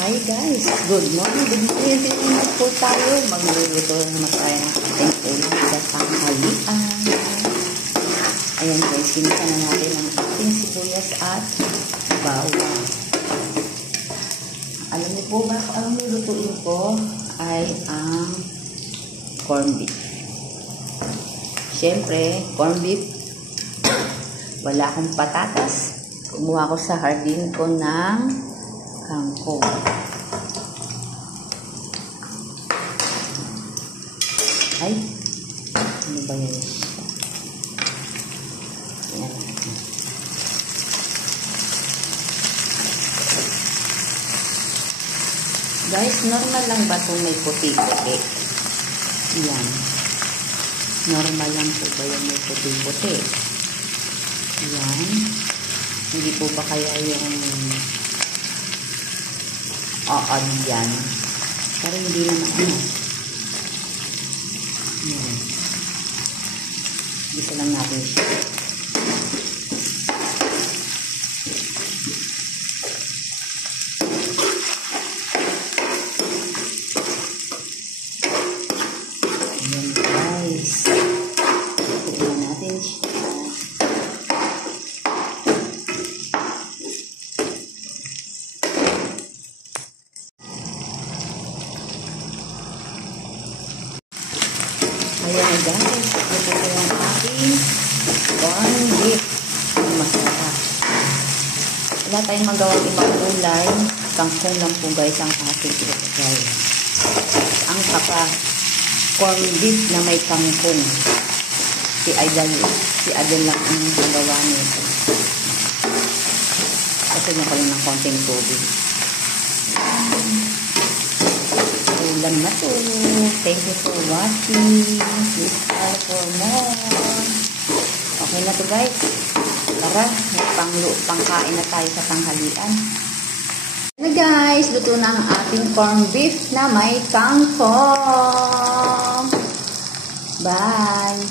Hi guys, good morning. Good morning po tayo. Magluluto naman tayo ng ating ulam sa tanghalian. Ayan guys, sinita na natin ang ating sibuyas at bawang. Alam niyo po ba, ang lulutuin ko ay ang corned beef. Siyempre, corned beef, wala akong patatas. Kumuha ko sa hardin ko ng kangkong. Ay, ano ba yan? Ayan. Guys, normal lang ba itong may puti-puti? Ayan. Normal lang po ba yung may puti-puti? Ayan. Hindi po ba kaya yung odd yan? Pero hindi naman ano. Ayan. Bisa lang natin siya. Ayan guys. Tignan natin siya. Ayan guys, ito po yung ating corned beef. Masarap. Wala tayong magawang ibang gulay. Kangkong lang po guys ang ating ilagay. Ang kapa, corned beef na may kangkong. Si Adel lang ang magawa nito. Kasi niya ko lang ng konting tubig. Ulam na to. Thank you for watching. Please try for more. Okay na to guys. Tara, pangkain na tayo sa tanghalian. Na guys, luto na ang ating corned beef na may kangkong. Bye!